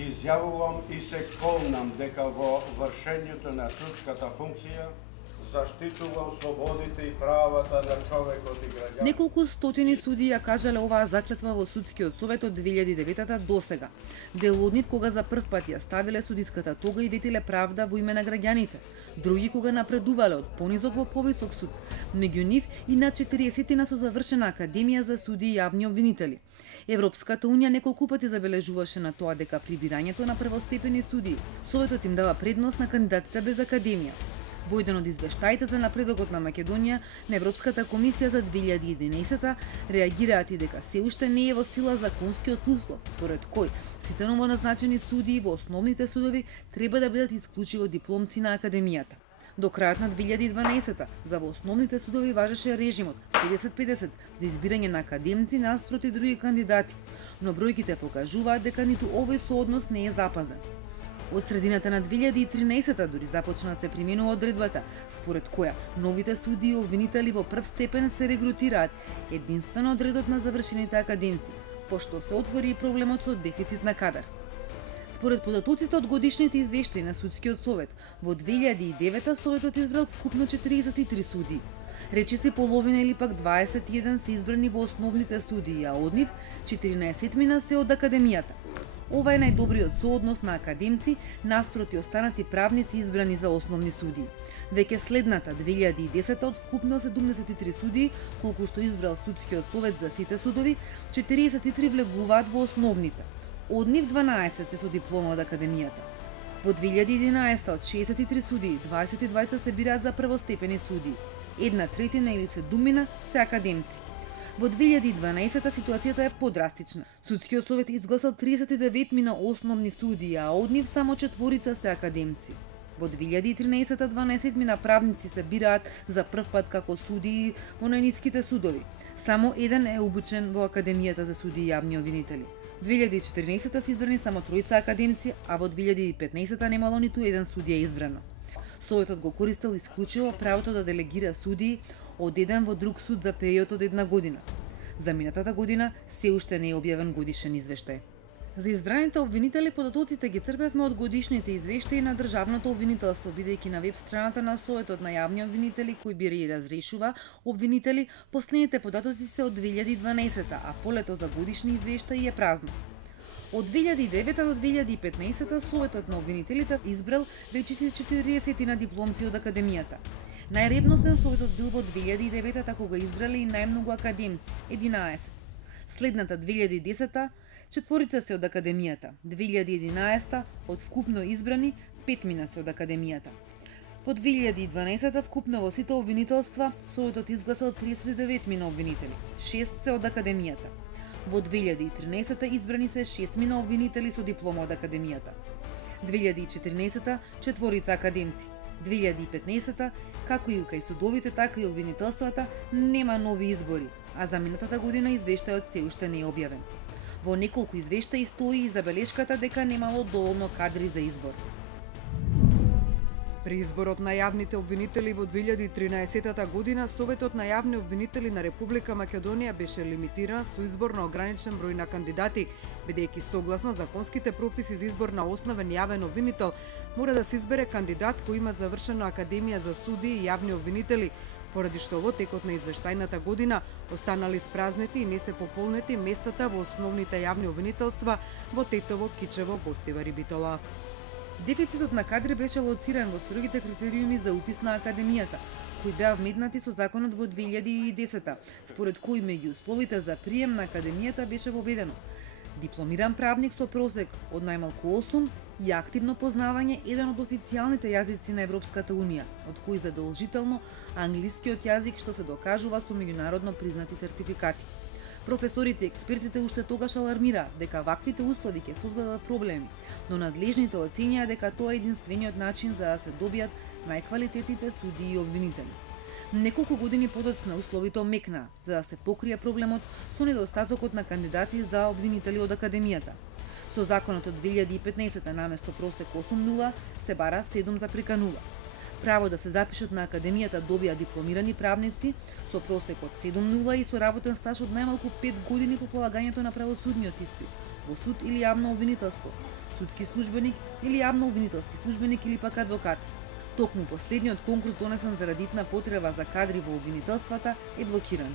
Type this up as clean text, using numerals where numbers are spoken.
Изјавувам и се колнам дека во вршењето на судската функција заштитувам слободите и правата на човекот и граѓаните. Неколку стотини судии ја кажале оваа заклетва во Судскиот совет од 2009 до сега. Дел од нив кога за прв пат ја ставиле судиската тога и ветиле правда во име на граѓаните. Други кога напредувале од понизок во повисок суд. Меѓу нив и над 40 со завршена академија за судии и јавни обвинители. Европската унија неколку пати забележуваше на тоа дека при бирањето на првостепени судии Советот им дава предност на кандидатите без академија. Во еден од извештаите за напредокот на Македонија на Европската комисија за 2011 реагираат и дека се уште не е во сила законскиот услов, според кој сите новоназначени судии во основните судови треба да бидат исклучиво дипломци на академијата. До крајот на 2012 за во основните судови важеше режимот 50-50 за избирање на академци наспроти други кандидати, но бројките покажуваат дека ниту овој сооднос не е запазен. Од средината на 2013 дури започна да се применува одредбата, според која новите судии и обвинители во прв степен се регрутираат единствено од редот на завршените академци, пошто се отвори и проблемот со дефицит на кадар. Според податоците од годишните извештаи на Судскиот совет, во 2009 Советот избрал вкупно 43 судии. Речиси половина или пак 21 се избрани во основните судии, а од нив 14 се од академијата. Ова е најдобриот сооднос на академци наспроти останати правници избрани за основни судии. Веќе следната 2010 од вкупно 73 судии, колку што избрал Судскиот совет за сите судови, 43 влегуваат во основните. Од нив 12 се со диплома од академијата. Во 2011 од 63 судии, 22 се бираат за првостепени судии. 1/3 или 7 се академци. Во 2012 ситуацијата е подрастична. Судскиот совет изгласал 39 основни судии, а од нив само 4 се академци. Во 2013 12 правници се бираат за прв пат како судии во најниските судови. Само еден е обучен во Академијата за судии и јавни обвинители. 2014 се избрани само 3 академци, а во 2015 немало ниту еден судија избрано. Советот го користел исклучиво правото да делегира судии од еден во друг суд за период од една година. За минатата година се уште не е објавен годишен извештај. За избраните обвинители податоците ги црпевме од годишните извештаи на Државното обвинителство, бидејќи на веб страната на Советот на јавни обвинители кој бира и разрешува обвинители, последните податоци се од 2012, а полето за годишни извештаи е празно. Од 2009 до 2015 Советот на обвинителите избрал речиси 40 на дипломци од академијата. Најревностен Советот бил во 2009 кога избрале и најмногу академци – 11. Следната 2010 4 се од академијата. 2011 од вкупно избрани 5 се од академијата. Во 2012 вкупно во сите обвинителства Советот изгласал 39 обвинители, 6 се од академијата. Во 2013 избрани се 6 обвинители со диплома од академијата. 2014 4 академци. 2015 како и кај судовите, така и обвинителствата нема нови избори, а за минатата година извештајот се уште не е објавен. Во неколку извештаи стои и забелешката дека немало доволно кадри за избор. При изборот на јавните обвинители во 2013 година, Советот на јавни обвинители на Република Македонија беше лимитиран со избор на ограничен број на кандидати, бидејќи согласно законските прописи за избор на основен јавен обвинител, мора да се избере кандидат кој има завршена академија за судии и јавни обвинители, поради што во текот на извештајната година останали спразнети и не се пополнети местата во основните јавни обвинителства во Тетово, Кичево, Гостивар и Битола. Дефицитот на кадри беше лоциран во строгите критериуми за упис на академијата, кои беа вметнати со законот во 2010, според кој меѓу условите за прием на академијата беше воведено дипломиран правник со просек од најмалку 8 и активно познавање еден од официјалните јазици на Европската унија, од кои задолжително англискиот јазик што се докажува со меѓународно признати сертификати. Професорите и експертите уште тогаш алармираа дека ваквите услови ќе создадат проблеми, но надлежните оценија дека тоа е единствениот начин за да се добијат најквалитетните судии и обвинители. Неколку години подоцна условите омекнаа за да се покрие проблемот со недостатокот на кандидати за обвинители од академијата. Со законот од 2015 наместо просек 8.0 се бара 7 за приканува. Право да се запишат на академијата добија дипломирани правници со просек од 7.0 и со работен стаж од најмалку 5 години по полагањето на правосудниот испит во суд или јавно обвинителство, судски службеник или јавно-обвинителски службеник или пак адвокат. Токму последниот конкурс донесен заради итна потреба за кадри во обвинителствата е блокиран.